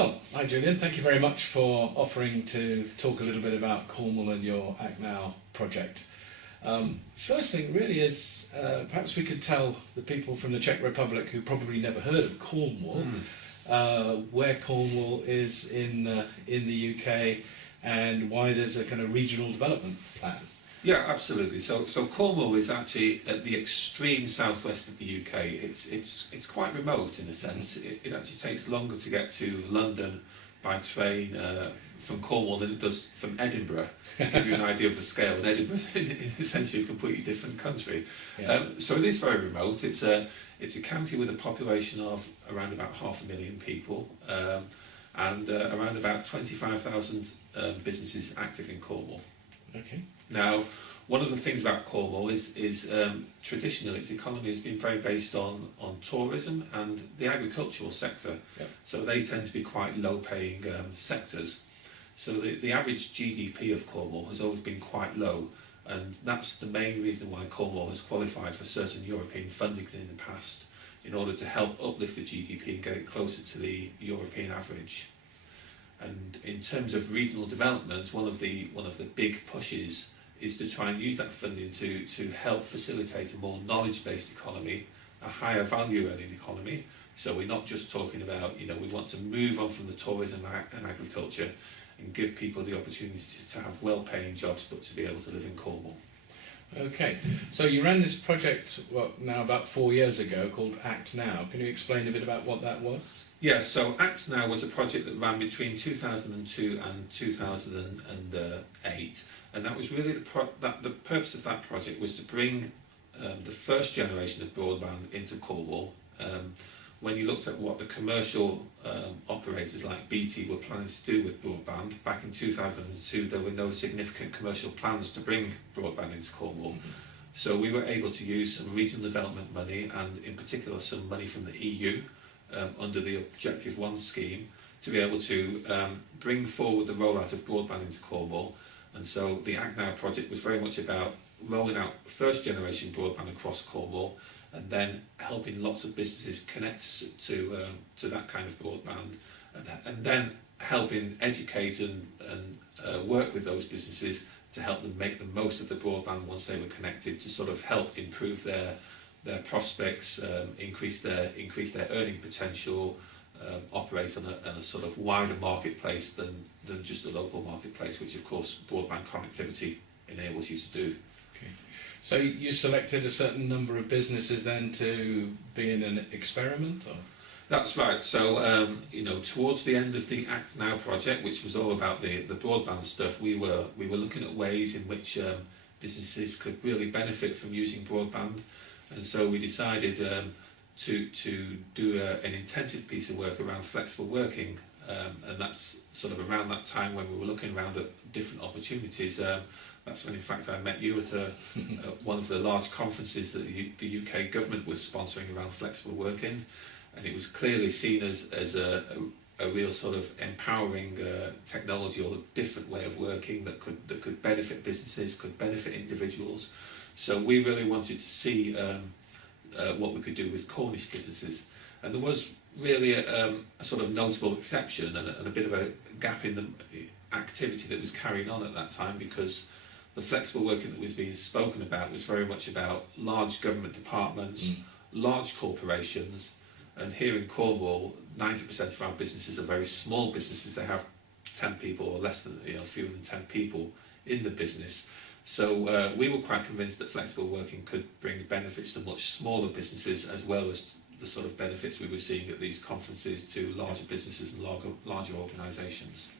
Oh, hi Julian, thank you very much for offering to talk a little bit about Cornwall and your Act Now project. First thing really is perhaps we could tell the people from the Czech Republic who probably never heard of Cornwall where Cornwall is in the UK and why there's a kind of regional development plan. Yeah, absolutely. So Cornwall is actually at the extreme southwest of the UK. It's quite remote in a sense. It actually takes longer to get to London by train from Cornwall than it does from Edinburgh, to give you an idea of the scale. And Edinburgh is essentially a completely different country. Yeah. So it is very remote. It's a county with a population of around about 500,000 people and around about 25,000 businesses active in Cornwall. Okay. Now, one of the things about Cornwall is traditionally its economy has been very based on tourism and the agricultural sector. Yep. So they tend to be quite low-paying sectors. So the average GDP of Cornwall has always been quite low, and that's the main reason why Cornwall has qualified for certain European funding in the past, in order to help uplift the GDP and get it closer to the European average. And in terms of regional development, one of the big pushes is to try and use that funding to help facilitate a more knowledge-based economy, a higher value earning economy. So we're not just talking about, we want to move on from the tourism and agriculture and give people the opportunity to have well-paying jobs, but to be able to live in Cornwall. Okay, so you ran this project, now about 4 years ago, called Act Now. Can you explain a bit about what that was? Yes, so Act Now was a project that ran between 2002 and 2008, and that was really the purpose of that project was to bring the first generation of broadband into Cornwall. When you looked at what the commercial operators like BT were planning to do with broadband, back in 2002 there were no significant commercial plans to bring broadband into Cornwall. Mm-hmm. So we were able to use some regional development money, and in particular some money from the EU, under the Objective 1 scheme, to be able to bring forward the rollout of broadband into Cornwall. And so the Act Now project was very much about rolling out first generation broadband across Cornwall, and then helping lots of businesses connect to that kind of broadband, and then helping educate and work with those businesses to help them make the most of the broadband once they were connected, to sort of help improve their prospects, increase their earning potential, operate on a sort of wider marketplace than just a local marketplace, which of course broadband connectivity enables you to do. Okay. So you selected a certain number of businesses then to be in an experiment, or? That's right. So towards the end of the Act Now project, which was all about the broadband stuff, we were looking at ways in which businesses could really benefit from using broadband. And so we decided to do an intensive piece of work around flexible working, and that's sort of around that time when we were looking around at different opportunities. That's when, in fact, I met you at one of the large conferences that the UK government was sponsoring around flexible working, and it was clearly seen as a real sort of empowering technology, or a different way of working that could benefit businesses, could benefit individuals. So we really wanted to see what we could do with Cornish businesses, and there was really a sort of notable exception and a bit of a gap in the activity that was carrying on at that time, because the flexible working that was being spoken about was very much about large government departments, large corporations, and here in Cornwall 90% of our businesses are very small businesses. They have 10 people or less than, fewer than 10 people in the business. So we were quite convinced that flexible working could bring benefits to much smaller businesses, as well as the sort of benefits we were seeing at these conferences to larger businesses and larger organisations.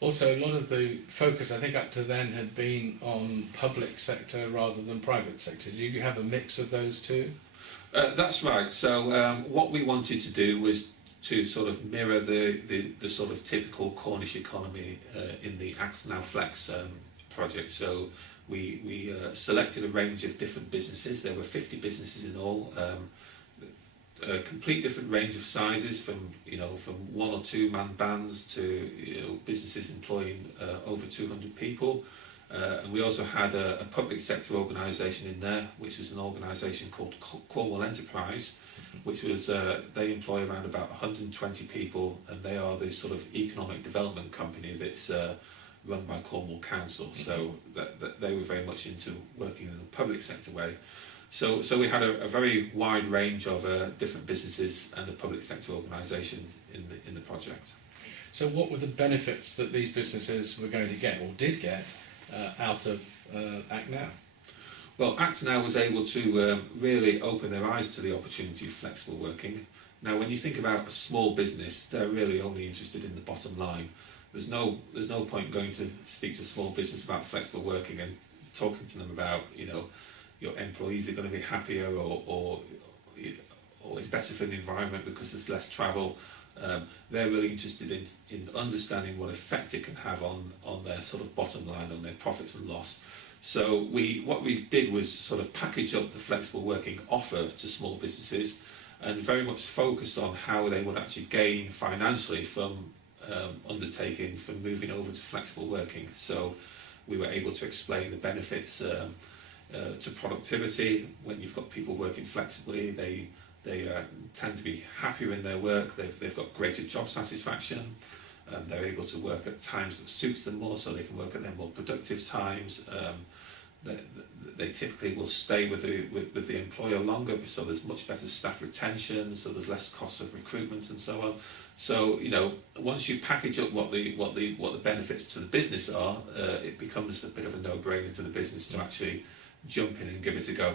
Also, a lot of the focus, I think, up to then had been on public sector rather than private sector. Do you have a mix of those two? That's right. So what we wanted to do was to sort of mirror the sort of typical Cornish economy in the Act Now Flex project. So we selected a range of different businesses. There were 50 businesses in all, a complete different range of sizes, from one or two man bands to businesses employing over 200 people. And we also had a public sector organisation in there, which was an organisation called Cornwall Enterprise, which was they employ around about 120 people, and they are the sort of economic development company that's run by Cornwall Council. So that they were very much into working in the public sector way. So we had a very wide range of different businesses and a public sector organisation in the project. So what were the benefits that these businesses were going to get, or did get, out of Act Now? Well, Act Now was able to really open their eyes to the opportunity of flexible working. Now, when you think about a small business, they're really only interested in the bottom line. There's no point going to speak to a small business about flexible working and talking to them about, your employees are going to be happier, or it's better for the environment because there's less travel. They're really interested in understanding what effect it can have on their sort of bottom line, on their profits and loss. So what we did was sort of package up the flexible working offer to small businesses, and very much focused on how they would actually gain financially from from moving over to flexible working. So we were able to explain the benefits to productivity. When you've got people working flexibly, they tend to be happier in their work. They've got greater job satisfaction. They're able to work at times that suits them more, so they can work at their more productive times. They typically will stay with the employer longer, so there's much better staff retention, so there's less costs of recruitment and so on. So once you package up what the benefits to the business are, it becomes a bit of a no-brainer to the business to actually jump in and give it a go.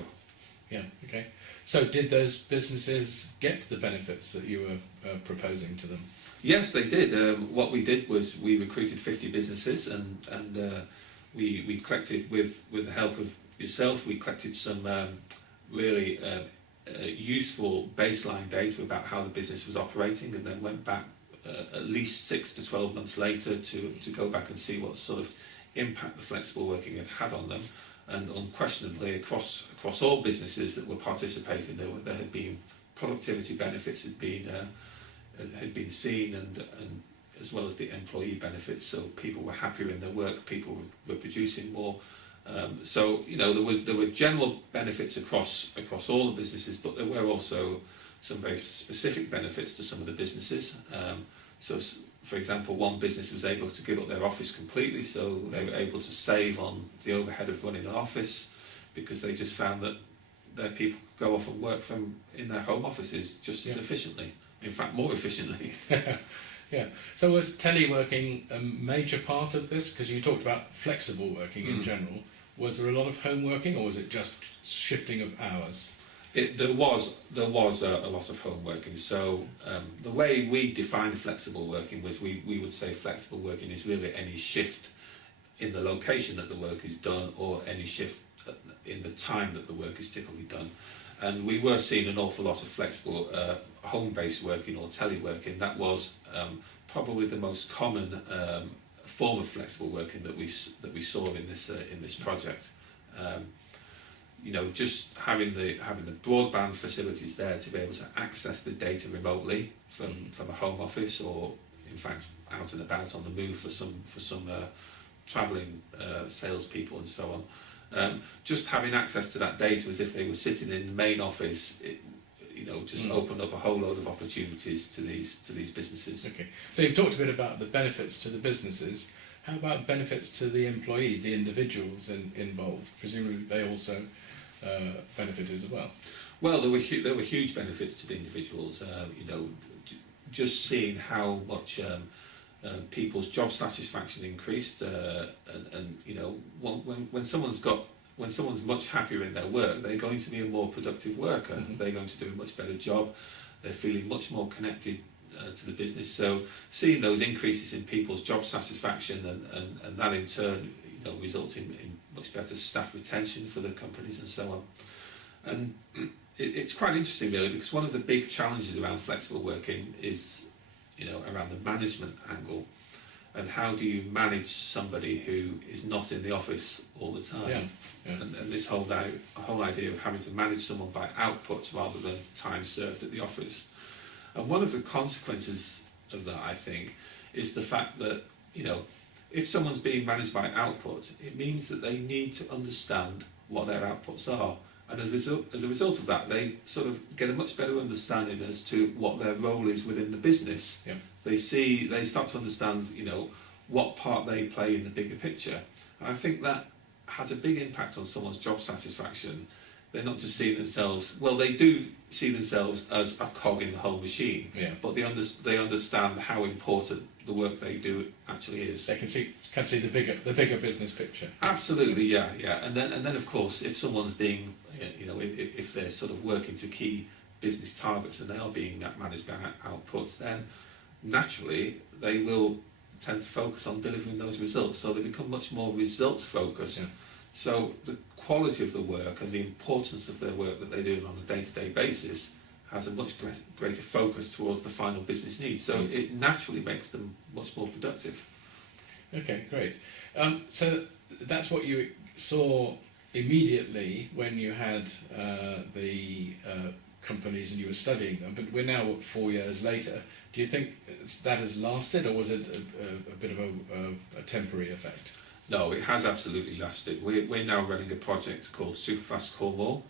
Yeah. Okay. So did those businesses get the benefits that you were proposing to them? Yes, they did. What we did was we recruited 50 businesses, and we collected, with the help of yourself, we collected some really useful baseline data about how the business was operating, and then went back at least 6 to 12 months later to go back and see what sort of impact the flexible working had on them. And unquestionably, across all businesses that were participating, there had been productivity benefits had been seen, and as well as the employee benefits. So people were happier in their work, people were producing more. So there were general benefits across all the businesses, but there were also some very specific benefits to some of the businesses. So, for example, one business was able to give up their office completely, so they were able to save on the overhead of running an office, because they just found that their people could go off and work from in their home offices just as efficiently, in fact more efficiently. Yeah. So was teleworking a major part of this? Because you talked about flexible working in general. Was there a lot of home working, or was it just shifting of hours? There was a lot of home working. So the way we define flexible working was we would say flexible working is really any shift in the location that the work is done, or any shift in the time that the work is typically done. And we were seeing an awful lot of flexible home-based working or teleworking. That was probably the most common form of flexible working that we saw in this project. Just having the broadband facilities there to be able to access the data remotely from a home office, or in fact out and about on the move for some travelling salespeople and so on. Just having access to that data as if they were sitting in the main office, opened up a whole load of opportunities to these businesses. Okay, so you've talked a bit about the benefits to the businesses. How about benefits to the employees, the individuals involved? Presumably they also benefited as well. Well, there were huge benefits to the individuals. Just seeing how much people's job satisfaction increased, and when someone's much happier in their work, they're going to be a more productive worker. They're going to do a much better job. They're feeling much more connected to the business. So seeing those increases in people's job satisfaction, and that in turn results in much better staff retention for the companies and so on. And it's quite interesting really, because one of the big challenges around flexible working is around the management angle, and how do you manage somebody who is not in the office all the time. And this whole idea of having to manage someone by output rather than time served at the office. And one of the consequences of that, I think, is the fact that if someone's being managed by output, it means that they need to understand what their outputs are, And as a result of that, they sort of get a much better understanding as to what their role is within the business. Yeah. They start to understand, what part they play in the bigger picture. And I think that has a big impact on someone's job satisfaction. They're not just seeing themselves, well, they do see themselves as a cog in the whole machine, but they understand how important the work they do actually is. They can see the bigger business picture. Absolutely, yeah. And then of course, if someone's being, if they're sort of working to key business targets and they are being managed by outputs, then naturally they will tend to focus on delivering those results. So they become much more results focused. Yeah. So the quality of the work and the importance of their work that they're doing on a day-to-day basis has a much greater focus towards the final business needs. So it naturally makes them much more productive. Okay, great. So that's what you saw immediately when you had the companies and you were studying them, but we're now 4 years later. Do you think that has lasted, or was it a bit of a temporary effect? No, it has absolutely lasted. We're now running a project called SuperFast Cornwall,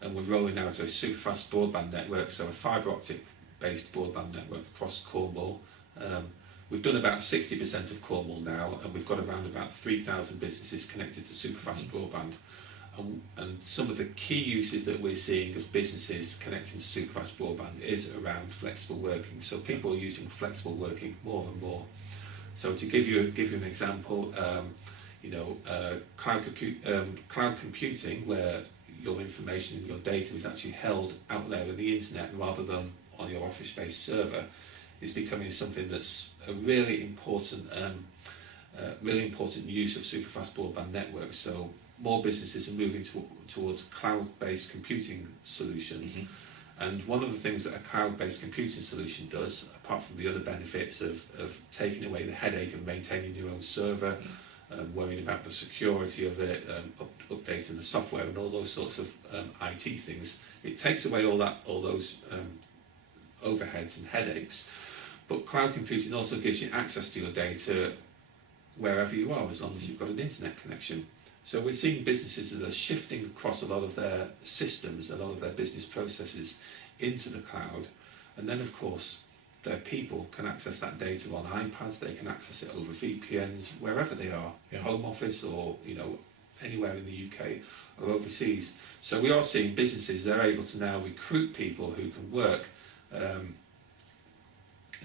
and we're rolling out a SuperFast broadband network, so a fibre optic based broadband network across Cornwall. We've done about 60% of Cornwall now, and we've got around about 3,000 businesses connected to SuperFast broadband. And some of the key uses that we're seeing of businesses connecting to SuperFast broadband is around flexible working. So people are using flexible working more and more. So to give you an example, cloud computing, where your information and your data is actually held out there in the internet rather than on your office-based server, is becoming something that's a really important use of SuperFast broadband networks. So more businesses are moving towards cloud-based computing solutions. Mm-hmm. And one of the things that a cloud-based computing solution does, apart from the other benefits of taking away the headache of maintaining your own server, worrying about the security of it, updating the software and all those sorts of IT things, it takes away all those overheads and headaches. But cloud computing also gives you access to your data wherever you are, as long as you've got an internet connection. So we're seeing businesses that are shifting across a lot of their systems, a lot of their business processes into the cloud. And then, of course, their people can access that data on iPads, they can access it over VPNs, wherever they are, home office or, anywhere in the UK or overseas. So we are seeing businesses, they're able to now recruit people who can work.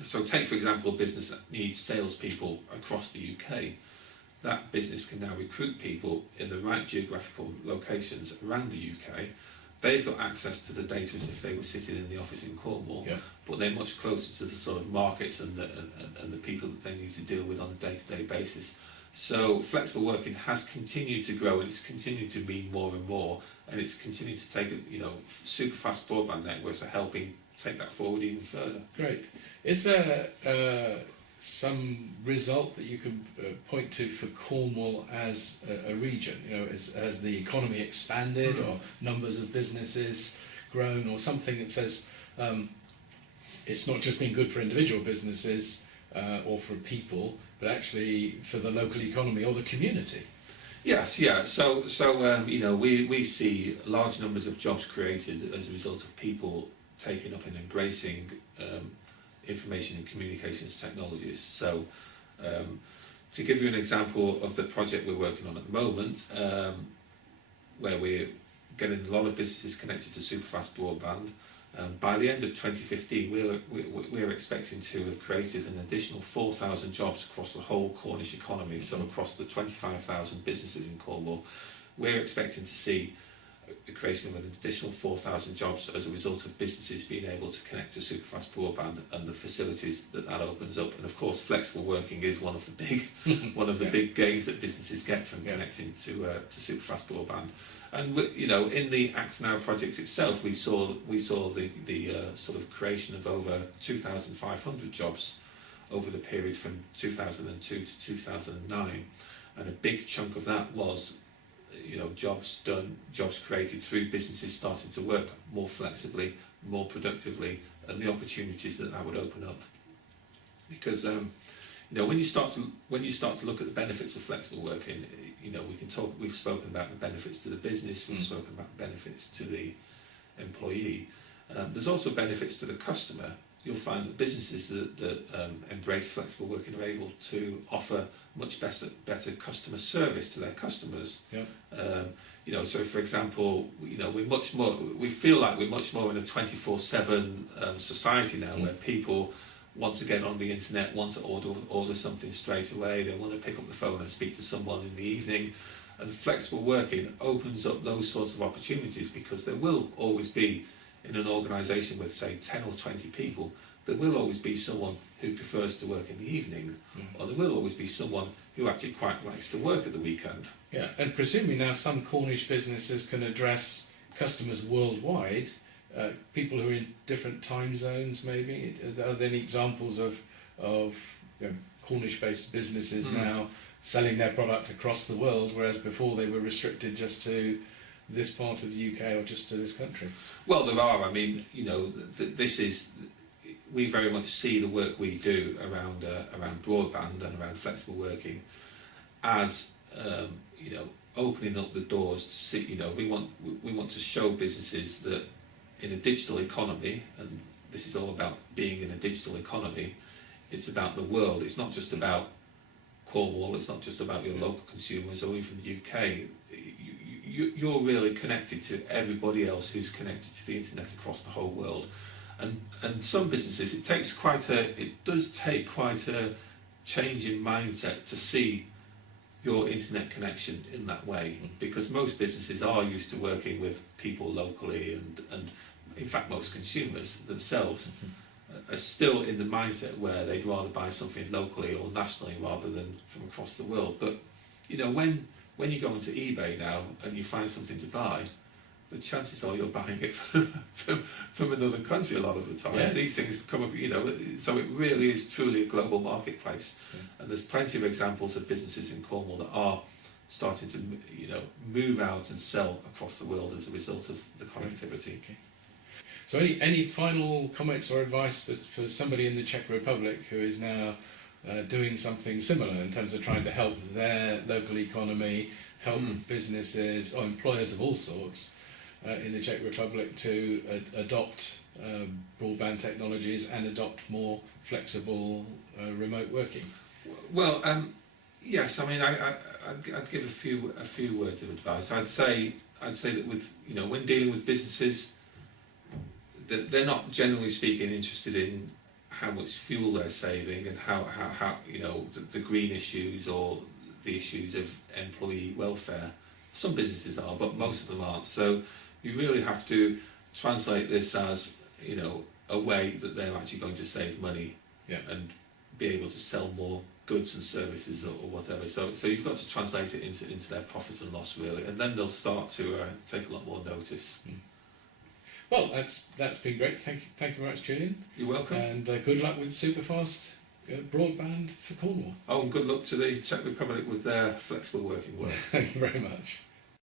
So take, for example, a business that needs salespeople across the UK. That business can now recruit people in the right geographical locations around the UK. They've got access to the data as if they were sitting in the office in Cornwall, but they're much closer to the sort of markets and the people that they need to deal with on a day-to-day basis. So flexible working has continued to grow, and it's continued to mean more and more, and it's continued to take, super fast broadband networks are helping take that forward even further. Great. Is there some result that you can point to for Cornwall as a region? Has the economy expanded, or numbers of businesses grown, or something that says it's not just been good for individual businesses or for people, but actually for the local economy or the community? Yes, yeah. So we see large numbers of jobs created as a result of people taking up and embracing information and communications technologies. So to give you an example of the project we're working on at the moment, where we're getting a lot of businesses connected to superfast broadband, by the end of 2015 we're expecting to have created an additional 4,000 jobs across the whole Cornish economy, so across the 25,000 businesses in Cornwall. We're expecting to see the creation of an additional 4,000 jobs as a result of businesses being able to connect to superfast broadband and the facilities that opens up. And of course, flexible working is one of the big big gains that businesses get from connecting to superfast broadband. And in the Act Now project itself, we saw the sort of creation of over 2,500 jobs over the period from 2002 to 2009, and a big chunk of that was jobs created through businesses starting to work more flexibly, more productively, and the opportunities that would open up. Because when you start to look at the benefits of flexible working, we've spoken about the benefits to the business, we've spoken about the benefits to the employee. There's also benefits to the customer. You'll find that businesses that embrace flexible working are able to offer much better customer service to their customers. Yeah. So for example, we feel like we're much more in a 24/7 society now, where people want to get on the internet, want to order something straight away, they want to pick up the phone and speak to someone in the evening. And flexible working opens up those sorts of opportunities, because there will always be, in an organisation with say 10 or 20 people, there will always be someone who prefers to work in the evening, or there will always be someone who actually quite likes to work at the weekend. Yeah, and presumably now some Cornish businesses can address customers worldwide, people who are in different time zones maybe. Are there any examples of Cornish-based businesses now selling their product across the world, whereas before they were restricted just to this part of the UK or just to this country? Well, there are. I mean, we very much see the work we do around broadband and around flexible working as opening up the doors to see. We want to show businesses that in a digital economy, and this is all about being in a digital economy, it's about the world. It's not just about Cornwall, it's not just about your local consumers or even the UK. You're really connected to everybody else who's connected to the internet across the whole world. And some businesses, it does take quite a change in mindset to see your internet connection in that way, because most businesses are used to working with people locally, and in fact most consumers themselves are still in the mindset where they'd rather buy something locally or nationally rather than from across the world. But when you go onto eBay now and you find something to buy, the chances are you're buying it from another country a lot of the time. Yes. These things come up, so it really is truly a global marketplace. And there's plenty of examples of businesses in Cornwall that are starting to move out and sell across the world as a result of the connectivity. Okay. So any final comments or advice for somebody in the Czech Republic who is now doing something similar in terms of trying to help their local economy, help businesses or employers of all sorts in the Czech Republic to adopt broadband technologies and adopt more flexible remote working? Well, yes. I mean, I'd give a few words of advice. I'd say that with when dealing with businesses, that they're not generally speaking interested in how much fuel they're saving and how the green issues or the issues of employee welfare. Some businesses are, but most of them aren't. So you really have to translate this as a way that they're actually going to save money and be able to sell more goods and services or whatever. So you've got to translate it into their profit and loss really, and then they'll start to take a lot more notice. Well, that's been great. Thank you very much, Julian. You're welcome. And good luck with SuperFast broadband for Cornwall. Oh, and good luck to the Czech Republic with their flexible working work. Thank you very much.